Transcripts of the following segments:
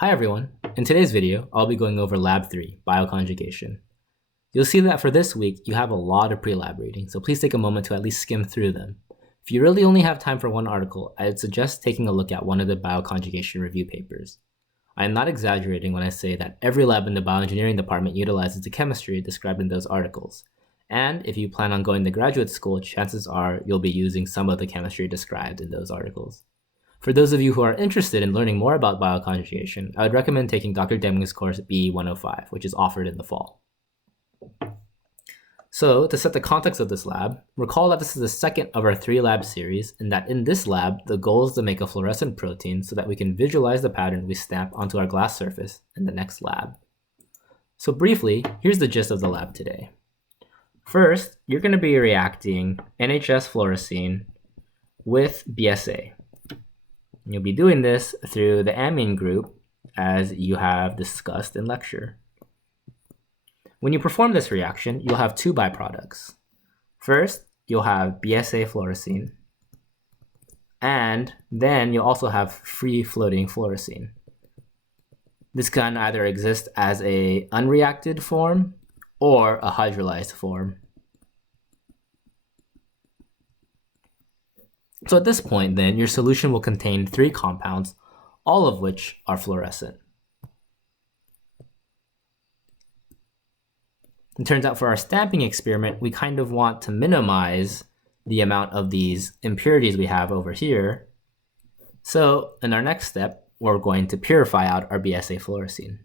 Hi everyone. In today's video, I'll be going over Lab 3, Bioconjugation. You'll see that for this week, you have a lot of pre-lab reading, so please take a moment to at least skim through them. If you really only have time for one article, I'd suggest taking a look at one of the bioconjugation review papers. I am not exaggerating when I say that every lab in the bioengineering department utilizes the chemistry described in those articles. And if you plan on going to graduate school, chances are you'll be using some of the chemistry described in those articles. For those of you who are interested in learning more about bioconjugation, I would recommend taking Dr. Deming's course BE105, which is offered in the fall. So, to set the context of this lab, recall that this is the second of our 3-lab series, and that in this lab, the goal is to make a fluorescent protein so that we can visualize the pattern we stamp onto our glass surface in the next lab. So briefly, here's the gist of the lab today. First, you're going to be reacting NHS fluorescein with BSA. You'll be doing this through the amine group as you have discussed in lecture. When you perform this reaction, you'll have two byproducts. First, you'll have BSA fluorescein, and then you'll also have free-floating fluorescein. This can either exist as an unreacted form or a hydrolyzed form. So at this point, then, your solution will contain 3 compounds, all of which are fluorescent. It turns out for our stamping experiment, we kind of want to minimize the amount of these impurities we have over here. So in our next step, we're going to purify out our BSA fluorescein.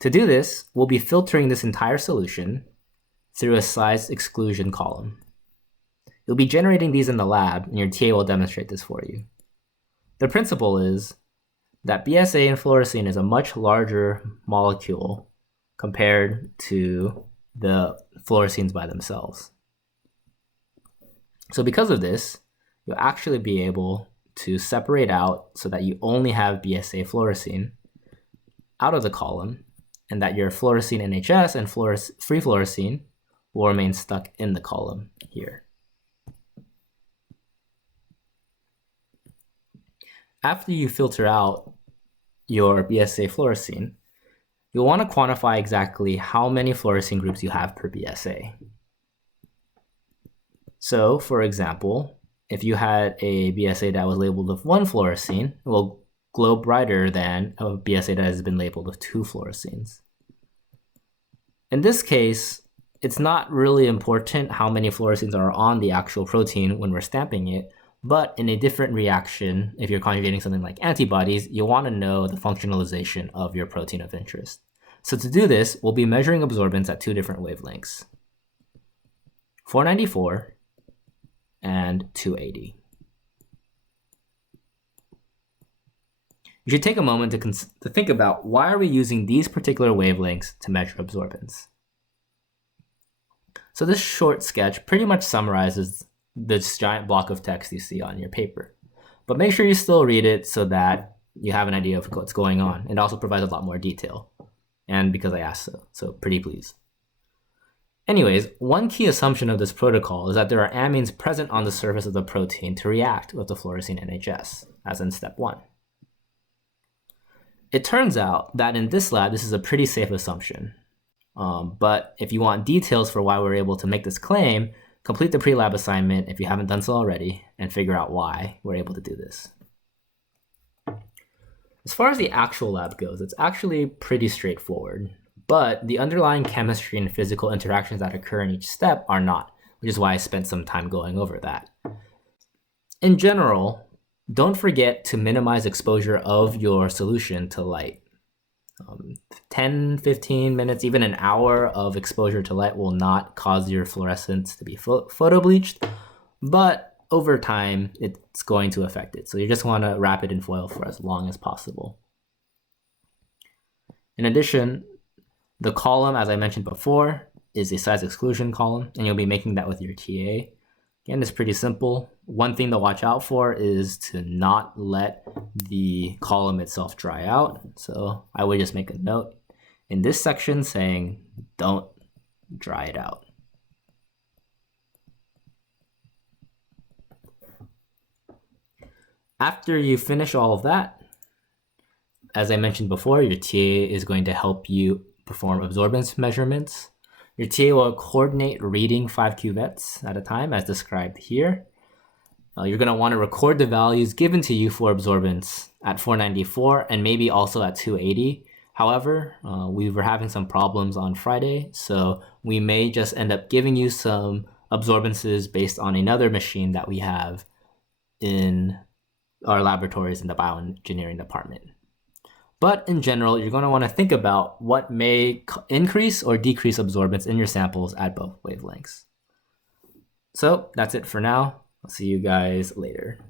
To do this, we'll be filtering this entire solution through a size exclusion column. You'll be generating these in the lab, and your TA will demonstrate this for you. The principle is that BSA and fluorescein is a much larger molecule compared to the fluoresceins by themselves. So because of this, you'll actually be able to separate out so that you only have BSA fluorescein out of the column, and that your fluorescein NHS and free fluorescein will remain stuck in the column here. After you filter out your BSA fluorescein, you'll want to quantify exactly how many fluorescein groups you have per BSA. So, for example, if you had a BSA that was labeled with 1 fluorescein, it will glow brighter than a BSA that has been labeled with 2 fluoresceins. In this case, it's not really important how many fluoresceins are on the actual protein when we're stamping it, but in a different reaction, if you're conjugating something like antibodies, you'll want to know the functionalization of your protein of interest. So to do this, we'll be measuring absorbance at 2 different wavelengths, 494 and 280. You should take a moment to think about why are we using these particular wavelengths to measure absorbance. So this short sketch pretty much summarizes this giant block of text you see on your paper. But make sure you still read it so that you have an idea of what's going on. It also provides a lot more detail. And because I asked so pretty please. Anyways, one key assumption of this protocol is that there are amines present on the surface of the protein to react with the fluorescein NHS, as in step 1. It turns out that in this lab, this is a pretty safe assumption. But if you want details for why we're able to make this claim, complete the pre-lab assignment if you haven't done so already, and figure out why we're able to do this. As far as the actual lab goes, it's actually pretty straightforward, but the underlying chemistry and physical interactions that occur in each step are not, which is why I spent some time going over that. In general, don't forget to minimize exposure of your solution to light. 10, 15 minutes, even an hour of exposure to light will not cause your fluorescence to be photo bleached, but over time, it's going to affect it. So you just want to wrap it in foil for as long as possible. In addition, the column, as I mentioned before, is a size exclusion column, and you'll be making that with your TA. Again, it's pretty simple. One thing to watch out for is to not let the column itself dry out. So I would just make a note in this section saying, don't dry it out. After you finish all of that, as I mentioned before, your TA is going to help you perform absorbance measurements. Your TA will coordinate reading 5 cuvettes at a time as described here. You're going to want to record the values given to you for absorbance at 494 and maybe also at 280. However, we were having some problems on Friday, so we may just end up giving you some absorbances based on another machine that we have in our laboratories in the bioengineering department. But in general, you're going to want to think about what may increase or decrease absorbance in your samples at both wavelengths. So that's it for now. I'll see you guys later.